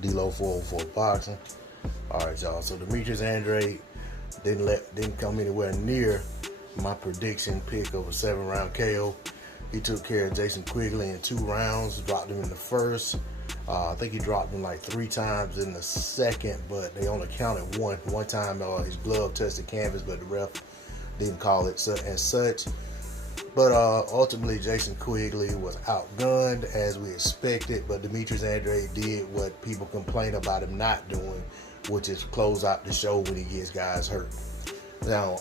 D-Lo 404 Boxing. Alright, y'all. So Demetrius Andrade didn't come anywhere near my prediction pick of a 7-round KO. He took care of Jason Quigley in 2 rounds, dropped him in the first. I think he dropped him like 3 times in the second, but they only counted one time. His glove touched the canvas, but the ref didn't call it as such. But ultimately, Jason Quigley was outgunned as we expected, but Demetrius Andrade did what people complain about him not doing, which is close out the show when he gets guys hurt. Now,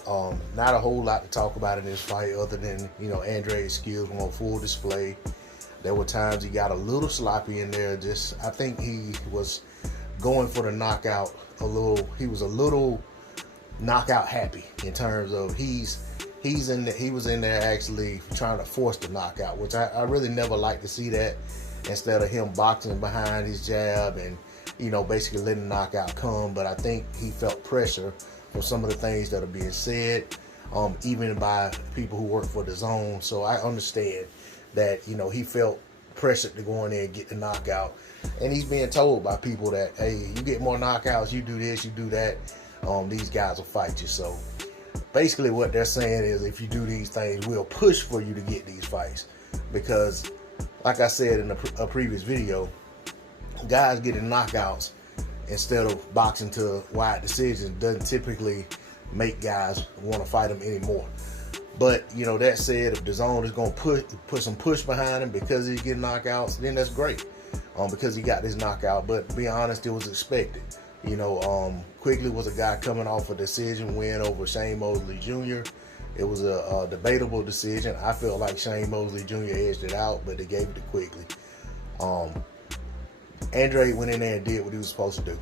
not a whole lot to talk about in this fight other than, Andrade's skills were on full display. There were times he got a little sloppy in there. I think he was going for the knockout he was a little knockout happy in terms of he was in there actually trying to force the knockout, which I really never like to see that, instead of him boxing behind his jab and, basically letting the knockout come. But I think he felt pressure from some of the things that are being said, even by people who work for DAZN. So I understand that, he felt pressured to go in there and get the knockout. And he's being told by people that, hey, you get more knockouts, you do this, you do that, these guys will fight you. So basically what they're saying is, if you do these things, we'll push for you to get these fights. Because, like I said in a previous video, guys getting knockouts instead of boxing to wide decisions doesn't typically make guys want to fight them anymore. But, that said, if DAZN is going to put some push behind him because he's getting knockouts, then that's great, because he got this knockout. But to be honest, it was expected. Quigley was a guy coming off a decision win over Shane Mosley Jr. It was a debatable decision. I felt like Shane Mosley Jr. edged it out, but they gave it to Quigley. Andrade went in there and did what he was supposed to do.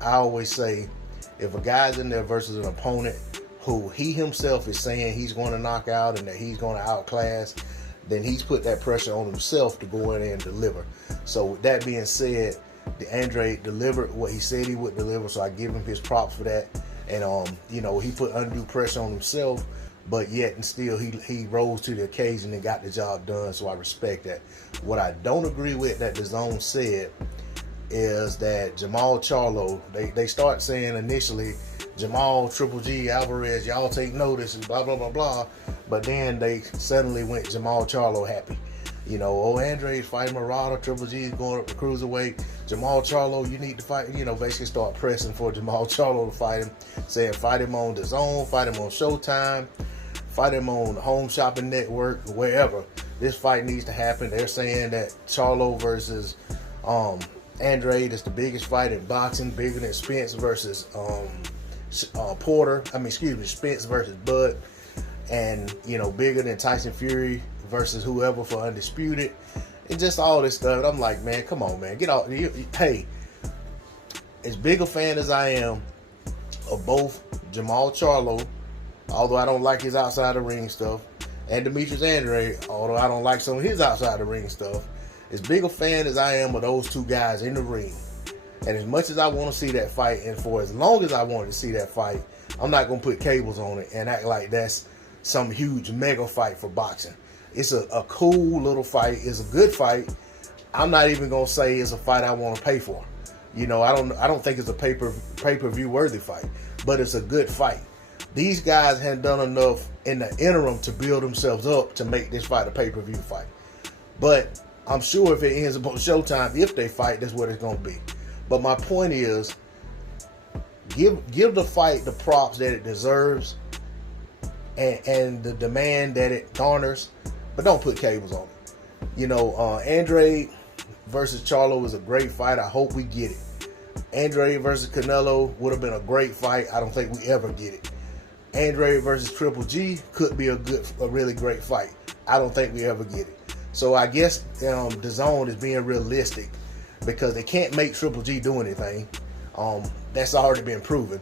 I always say, if a guy's in there versus an opponent who he himself is saying he's going to knock out and that he's going to outclass, then he's put that pressure on himself to go in there and deliver. So with that being said, Andrade delivered what he said he would deliver, so I give him his props for that. And he put undue pressure on himself, but yet and still he rose to the occasion and got the job done, so I respect that. What I don't agree with that DAZN said is that Jermall Charlo, they start saying initially, Jermall, Triple G, Alvarez, y'all take notice and blah, blah, blah, blah. But then they suddenly went Jermall Charlo happy. Andrade's fighting Marauder, Triple G is going up to cruiserweight. Jermall Charlo, you need to fight, basically start pressing for Jermall Charlo to fight him, saying fight him on DAZN, fight him on Showtime, fight him on the Home Shopping Network, wherever. This fight needs to happen. They're saying that Charlo versus Andrade is the biggest fight in boxing, bigger than Spence versus Spence versus Bud, and bigger than Tyson Fury versus whoever for undisputed, and just all this stuff. And I'm like, man, come on, man, get out. Hey, as big a fan as I am of both Jermall Charlo, although I don't like his outside the ring stuff, and Demetrius Andrade, although I don't like some of his outside the ring stuff, as big a fan as I am of those two guys in the ring, and as much as I want to see that fight, and for as long as I wanted to see that fight, I'm not going to put cables on it and act like that's some huge mega fight for boxing. It's a cool little fight. It's a good fight. I'm not even going to say it's a fight I want to pay for. I don't think it's a pay-per-view worthy fight, but it's a good fight. These guys hadn't done enough in the interim to build themselves up to make this fight a pay-per-view fight. But I'm sure if it ends up on Showtime, if they fight, that's what it's going to be. But my point is, give the fight the props that it deserves and the demand that it garners, but don't put cables on it. Andrade versus Charlo is a great fight. I hope we get it. Andrade versus Canelo would have been a great fight. I don't think we ever get it. Andrade versus Triple G could be a really great fight. I don't think we ever get it. So I guess DAZN is being realistic, because they can't make Triple G do anything. That's already been proven.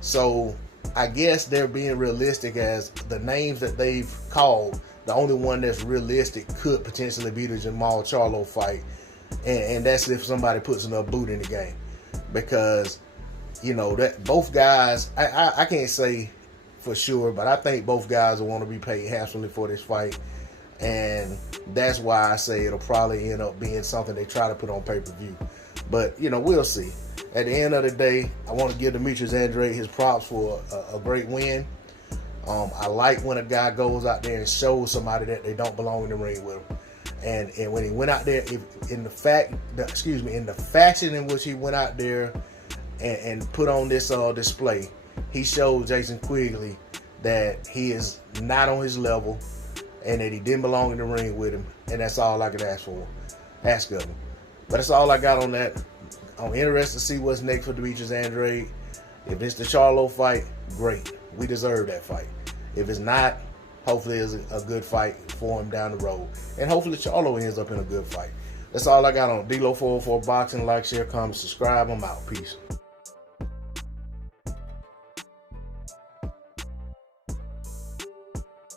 So I guess they're being realistic, as the names that they've called, the only one that's realistic could potentially be the Jermall Charlo fight. And that's if somebody puts enough boot in the game. Because, that both guys, I can't say for sure, but I think both guys will want to be paid handsomely for this fight. And that's why I say it'll probably end up being something they try to put on pay-per-view. But, you know, we'll see. At the end of the day, I want to give Demetrius Andrade his props for a great win. I like when a guy goes out there and shows somebody that they don't belong in the ring with him. And when he went out there, in the fashion in which he went out there and put on this display, he showed Jason Quigley that he is not on his level and that he didn't belong in the ring with him. And that's all I could ask of him. But that's all I got on that. I'm interested to see what's next for Demetrius Andrade. If it's the Charlo fight, great. We deserve that fight. If it's not, hopefully it's a good fight for him down the road. And hopefully Charlo ends up in a good fight. That's all I got on D-Lo 404 Boxing. Like, share, comment, subscribe. I'm out. Peace.